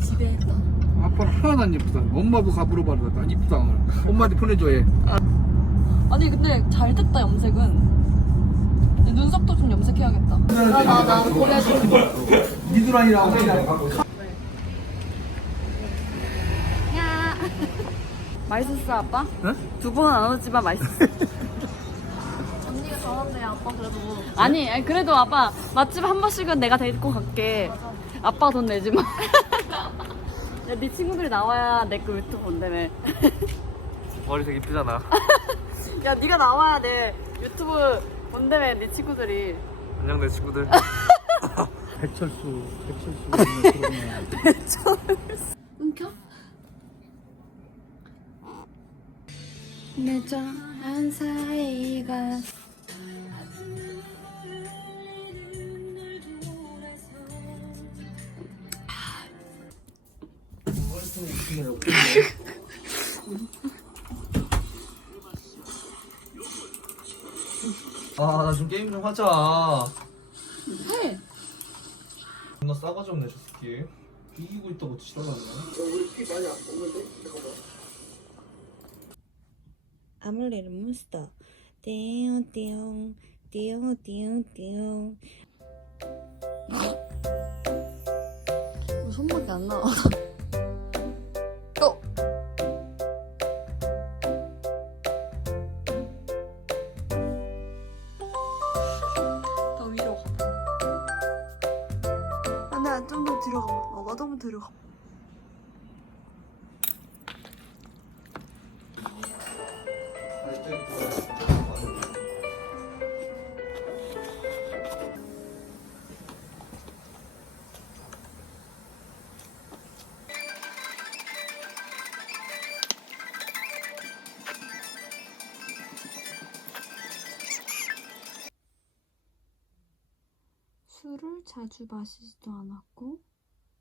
지배했다. 아빠는 하나도 안 예쁘다. 엄마도 가부로 말하다. 난 이쁘다. 엄마한테 보내줘 얘. 아니 근데 잘 됐다 염색은. 눈썹도 좀 염색해야겠다. 나나나 보내줘. 그냥. 야. 맛있었어 아빠? 응? 두 번은 안 얻었지만 맛있었어. 언니가 잘한대 아빠 그래도 아니 아니, 그래도 아빠 맛집 한 번씩은 내가 데리고 갈게. 아 빠 돈 내지 마. 야, 네 친구들이 나와야 내그 유튜브 본다며. 머리 되게 이쁘잖아. 야, 네가 나와야 내 유튜브 본다며, 네 친구들이. 안녕 내 친구들. 백철수, 백철수. 끊겨? 내저한 사이가 아, 나 좀 게임 좀 하자. 해. 존나 싸가지 없네, 저 새끼. 이기고 있다고 지랄하네. 아무래도 몬스터 띠용 띠용 띠용 띠용 띠용 왜 손밖에 안 나와. 뒤로 가봐 어, 너도 좀 뒤로 가 술을 자주 마시지도 않았고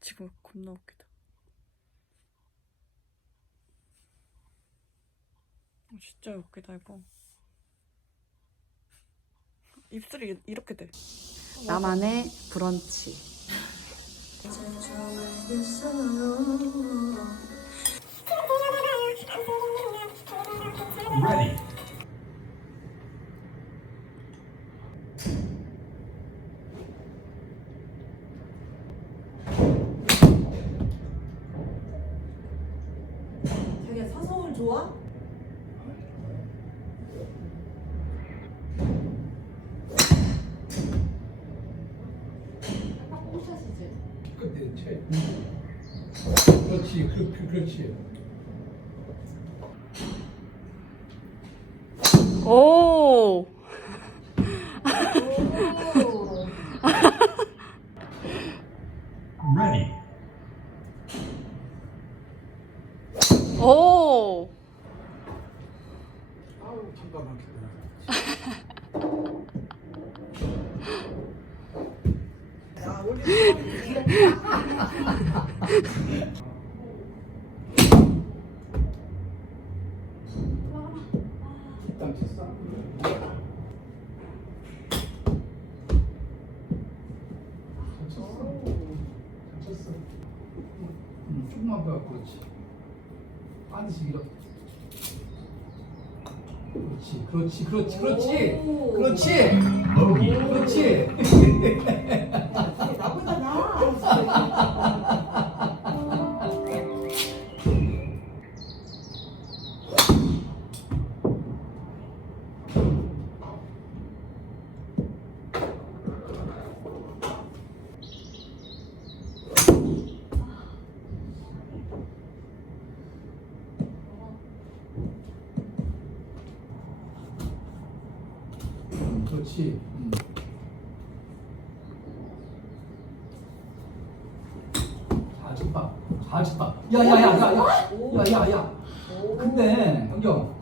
지금 겁나 웃기다. 어, 진짜 웃기다 이거. 입술이 이렇게 돼. 나만의 브런치. 자기야 사서울 좋아? 끝에 채. 그렇지, 그, 그, 그렇지. 오. Ready. 오. 아우, 기가 막히다. 일단 쳤어. 잘 쳤어. 잘 쳤어. 응, 조금만 더 그렇지. 반드시 밀어. 그렇지, 그렇지, 그렇지, 그렇지, 그렇지, 그렇지. 그렇지. 음. 잘쳤다. 야야야야야. 야야야. 근데 형경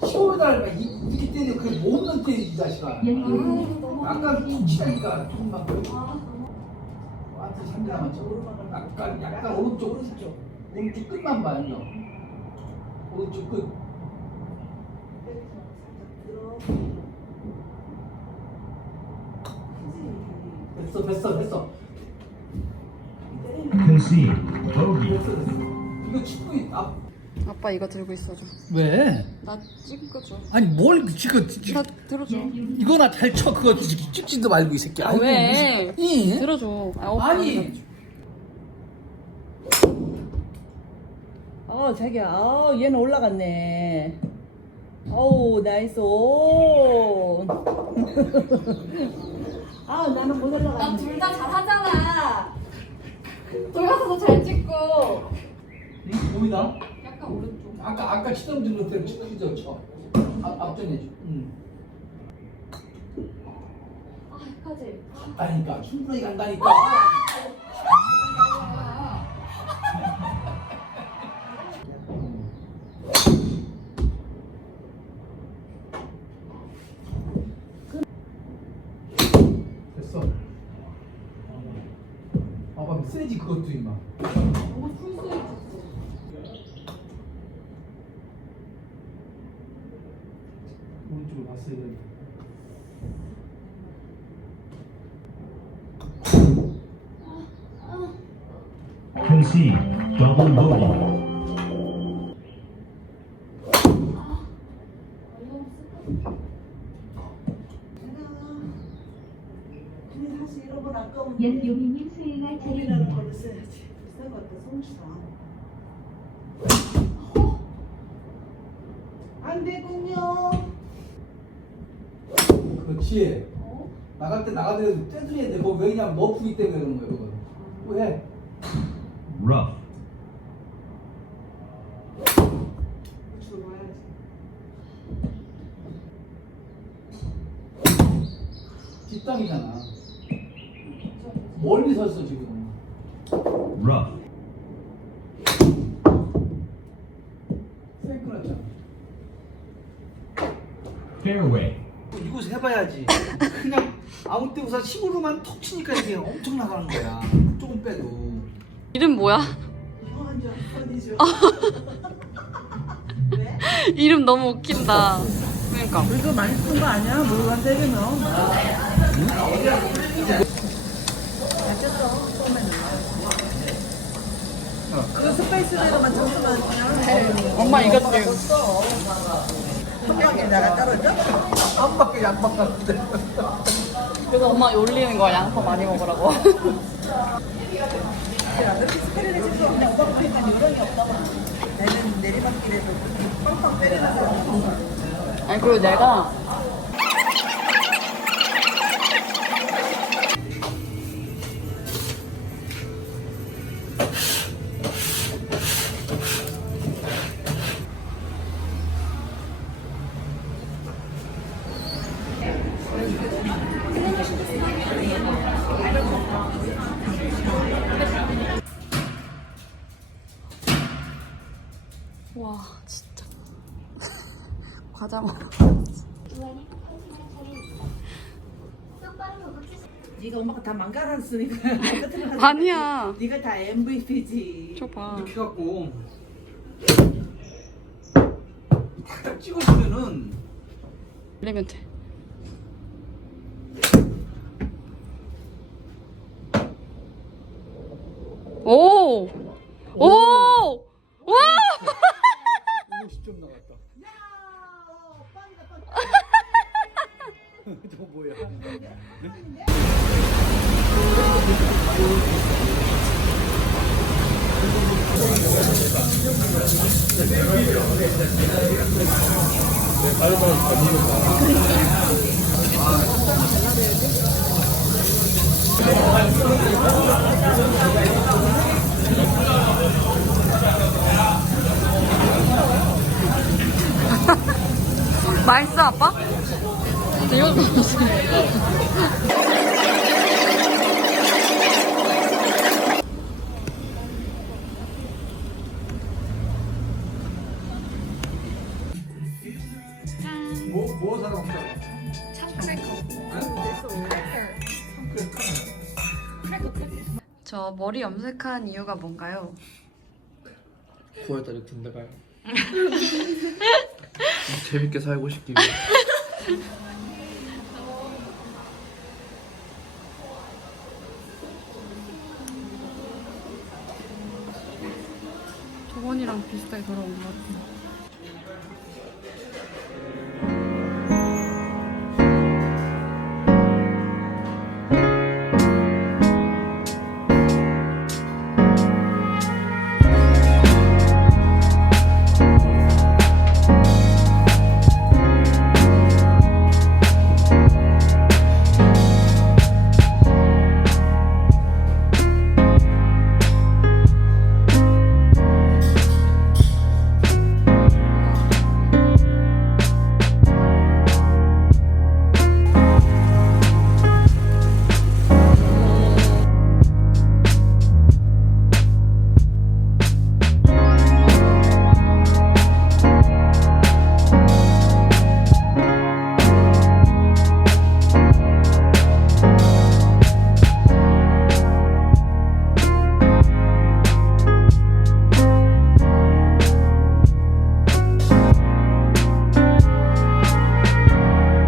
10월달 이렇게 때려 그게 못는 때이 자식아. 예. 그 아까 좀 치다니까 좀막 완전 상대하면 저런 약간 약간 오른쪽 오른쪽 오른쪽 끝만 봐요. 오른쪽 끝. 됐어 됐어 됐어. 됐어 됐어. 이거 축구이 아 아빠 이거 들고 있어줘. 왜? 나 찍어줘. 아니 뭘 지금 나 들어줘. 이거나 잘 쳐 그거 찍지도 말고 이 새끼. 아, 아이고, 왜? 무슨- 이? 들어줘. 아, 오빠 아니. 어 자기야 아 얘는 올라갔네 어우 나이스 오. 아 나는 못 올라갔네 나둘 다 잘하잖아. 돌아서도 잘 찍고. 응? 보이나? 약간 오른쪽. 아까 아까 치던 대로 대로 치죠 쳐. 앞 앞전에 줘. 응. 아, 여기까지. 간다니까 충분히 간다니까. 됐어. 봐봐 세지 그것도 임마. 오른쪽으로 봤어야 돼. Concede. Double bogey. 근데 사실 이런 건 아까운 연용이님 수행할 우리나라 차례입니다. 걸로 것 같아 송치다 안 되군요 그렇지. 나갈 때 나가더라도 떼줘야 돼. 그거 왜냐면 너프기 때문에 그런 거야, 그거. 왜? Rough. 와야지 뒷땅이잖아. 멀리 섰어, 지금. Rough. Fairway. 이곳 해봐야지. 그냥 아무 때 우선 힘으로만 톡 치니까 이게 엄청 나가는 거야. 조금 빼도. 이름 뭐야? 이름 너무 웃긴다. 그러니까. 이거 많이 쓴 거 아니야? 물건 세개 넣어 그 스페이스대로만 점수만 엄마 이겼지. 성격이 내가 떨어져? 한 바퀴 양박 같은데. 그래서 엄마 올리는 거야. 양파 많이 먹으라고. 야, 너 스크린에 찍어 그냥 오빠 보니까 요령이 없다 봐. 내는 내리막길에도 빵빵 때리면서 아니 그리고 내가 와 진짜 과자 먹어. 네가 엄마가 다 망가놨으니까 아니야. 네가 다 MVP지 줘봐. 이렇게 해갖고. 탁탁 찍어주면은. 올리면 돼. 오! 오! 와! 50점 나갔다. 야 어, 빵이다 빵 저 뭐야? 맛있어, 아빠? 뭐, 뭐 사러 먹자. 저 머리 염색한 이유가 뭔가요? 9월달에 군대 가요. 재밌게 살고 싶기 위해. 저번이랑 비슷하게 돌아온 것 같아요.